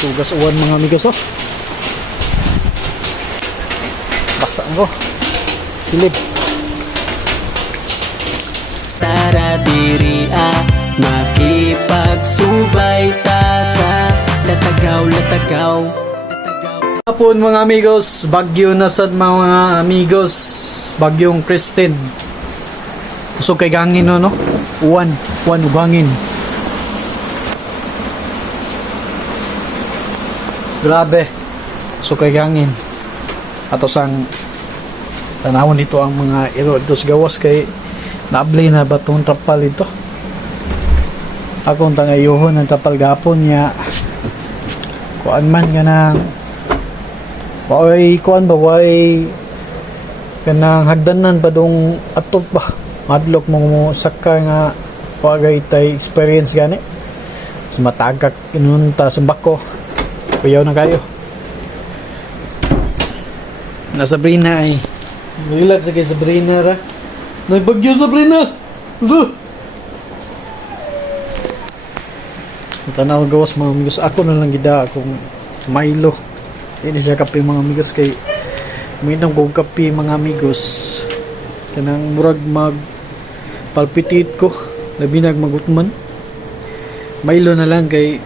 Tugas uwan mga amigos oh. Basa ko. Silid. Tara diri makipagsubay ta sa latagaw. Hapon mga amigos, bagyo na sad mga amigos. Bagyong Kristen. So kay gangin no. Uwan ugangin. Grabe. So kay gangin. Ato sang tanawon dito ang mga iro dito sa gawas kay naabli na batong trapal ito. Akong tangayuhon ng trapal gapon niya. Kuan man kanang kuan ba kanang hagdanan pa dong atok ba madlok mo saka nga wagay tay experience gani so matagak inunta sa bako kuyaw na kayo na Sabrina ay relax kay Sabrina ra nay bagyo Sabrina tanaw gawas mga amigos ako na lang gida akong Milo ini siya kape mga amigos kay uminom ko kape mga amigos kanang murag mag palpitit ko labi nag magutman Milo na lang kay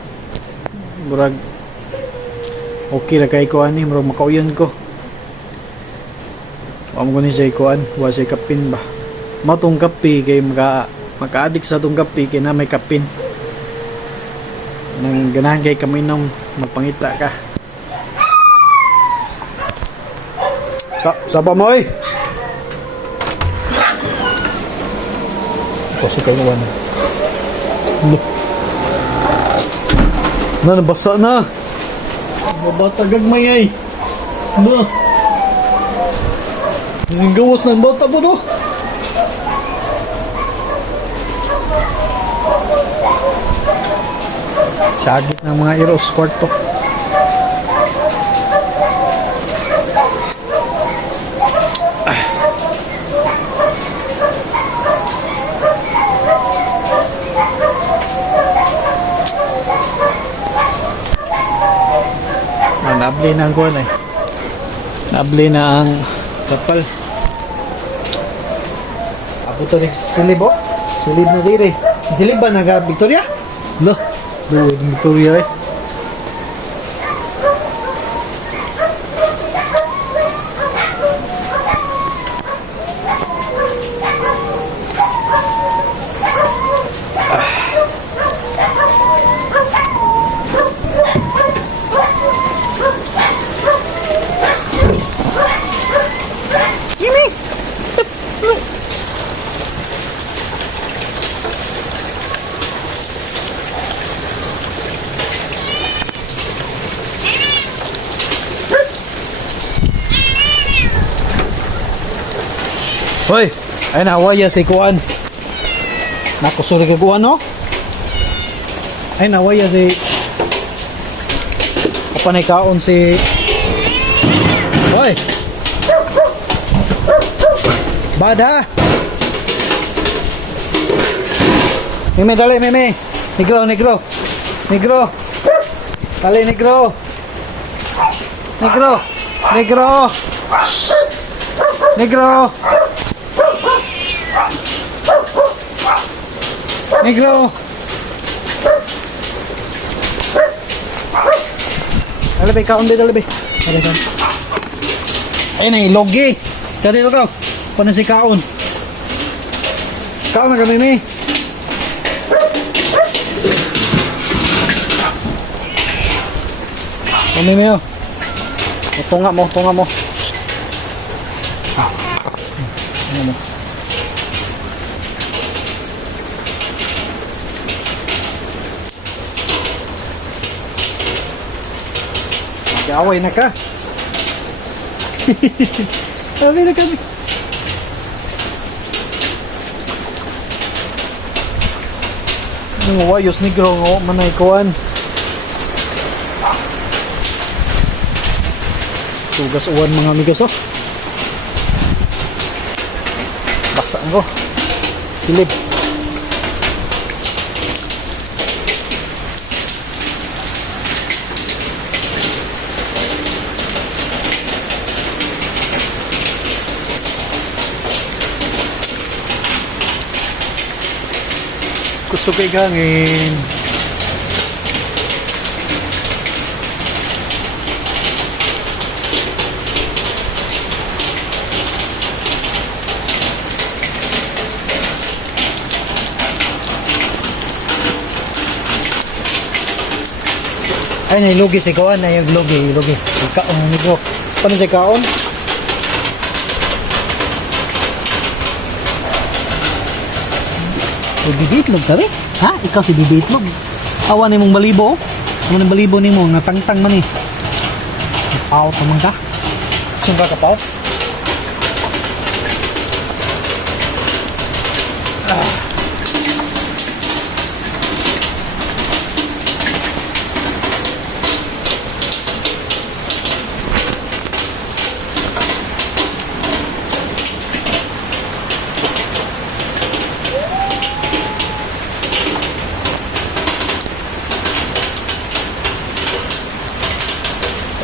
murag okay ra kay ko ani murag makauyon ko amo ko ni say kuan wa say kapin ba matong kape kay maka-addict sa tong kape kay na may kapin nang ganahan kay kaminom magpangita ka sapa mo eh kasi kayo nabasa na mabata gagmay ay yung gawas ng bata po no sagit ng mga Eros kwarto nabli na ang kuwan eh nabli na ang kapal abuto rin silib oh silib na diri silib ba naga Victoria? No doon Victoria eh hoy, ay nawaya si kuan. Nakusuri ka kuan no? Ay nawaya si kapanay kaon si hoy. Bada. Meme dali meme. Negro. Dali negro. Negro. Dalabi kaon dalabi. Ay na logi. Tadi to ka. Paano si kaon? Kaon na kami mi. Kami mi oh. Tunga mo. Ano mo? Away na ka. Away na kami. Ang wayos negro ngo manay kuan. Tugas uwan mga amigos oh. Basa ko. Silid. Sukay hangin. Ay, nailugi si kawan na yung lugi. Kaon nito. Paano si kaon? Bibitlog ka rin? Ha? Ikaw si bibitlog? Awan ni mong balibo? Ano ng balibo ni mo? Natangtang man eh. Out naman ka? Saan ka kapaut?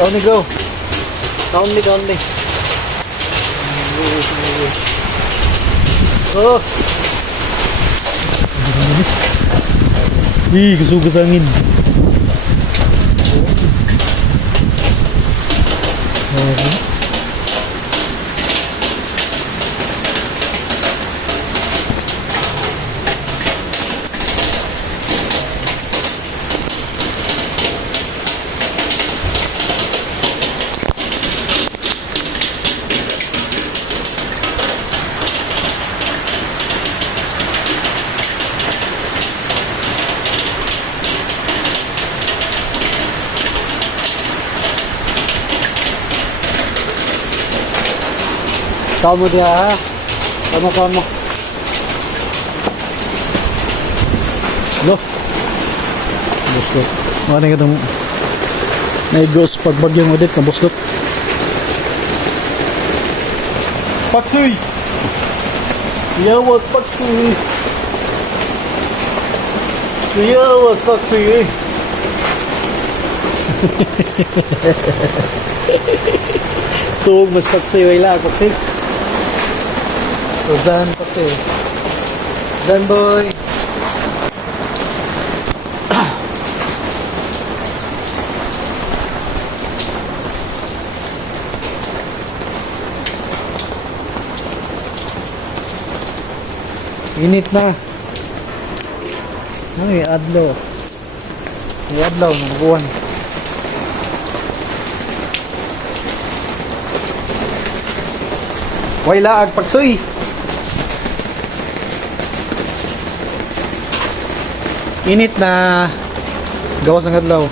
Only go. Only. Oh. Ih, kesugas angin. Kamu dia ha. Kamu. Loh. Buslot. Mana ka tong naigos pagbagyong udit ka buslot. Paksuy. Yawas paksuy. Yawas paksuy. Tuog mas paksuy wala paksuy. So, dyan pati. Dyan, boy. Init na. Ay, adlaw. Ay, adlaw. Nagbuwan. Wala ag pagsoy. Init na gawas ng adlaw.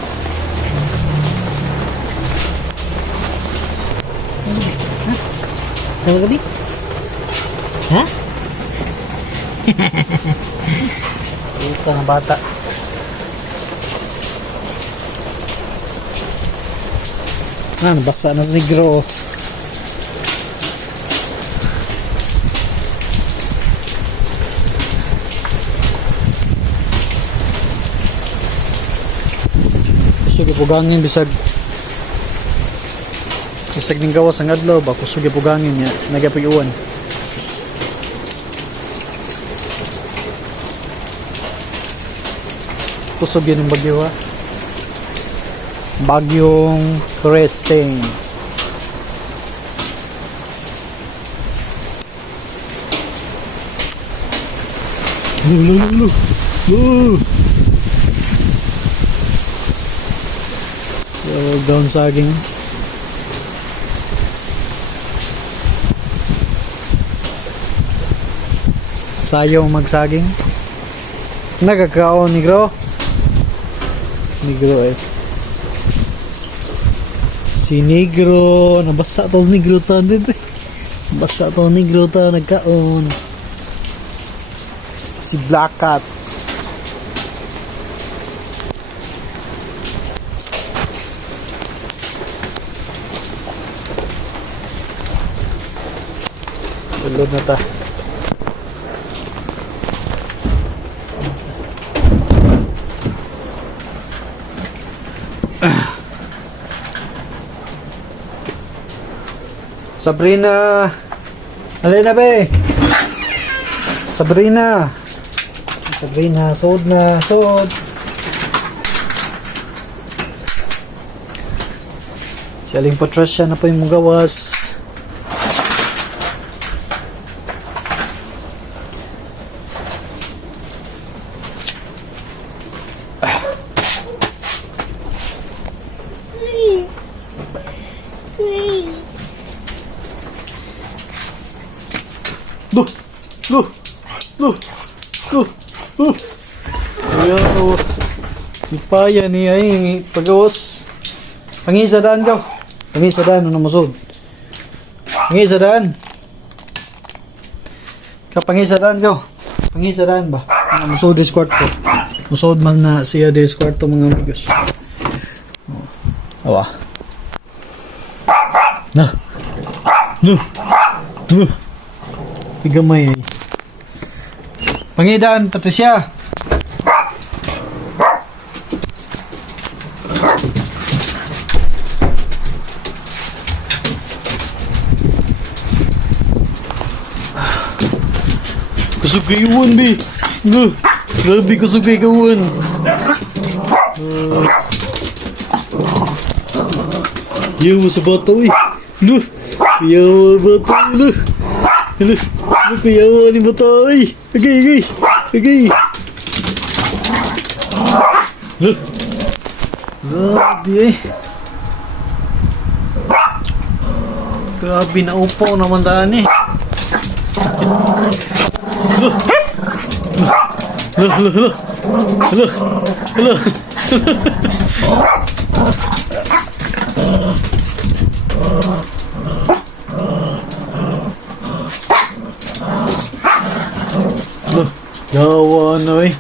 Tama gabi? Ha? Ito ang bata. Basa na sa negro. Kusog ipugangin bisag ning gawas ang adlaw ba kusog ipugangin niya nagapiuwan. Kusog yun ang bagyo ha. Bagyong Cresting. Daun saging. Sayong magsaging. Nagkakaon negro. Negro eh. Si negro, nabasa to negro ta bebe. Basa to negro ta nagkaon. Si Black Cat. Sulod na ta. Sabrina. Alin na be? Sabrina. Sabrina, sod na, sod. Si Aling Patricia na po yung magawas. Duh, duh, duh, duh, duh. Ayaw. Ipaya ni ay pagawas. Pangisadaan ka. Pangisadaan ano masud. Pangisadaan. Kapangisadaan ka. Pangisadaan ba? Ano masud dis kwarto. Musod man na siya dis kwarto mga amigos. Awa. Na. No. No. Pigamay ay. Pangidaan, Patricia. Kasugayuan, be. No. Grabe kasugayuan. Yawa sa bato, eh. No. Yawa bato, no. Hello, ano kaya ni bato, eh. Agay. No. Grabe, eh. Grabe na upo naman daan, eh. Hello. Yawa na eh.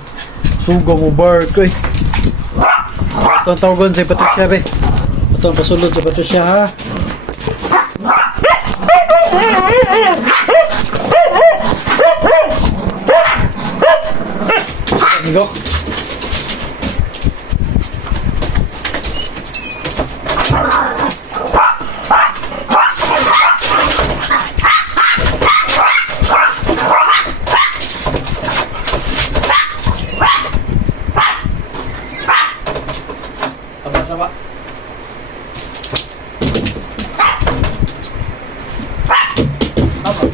Suga mo bark eh. Ito ang tawagan sa Patricia be. Ito ang pasulod sa Patricia ha. Amigo. Sama-sama. Apa?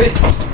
Hey.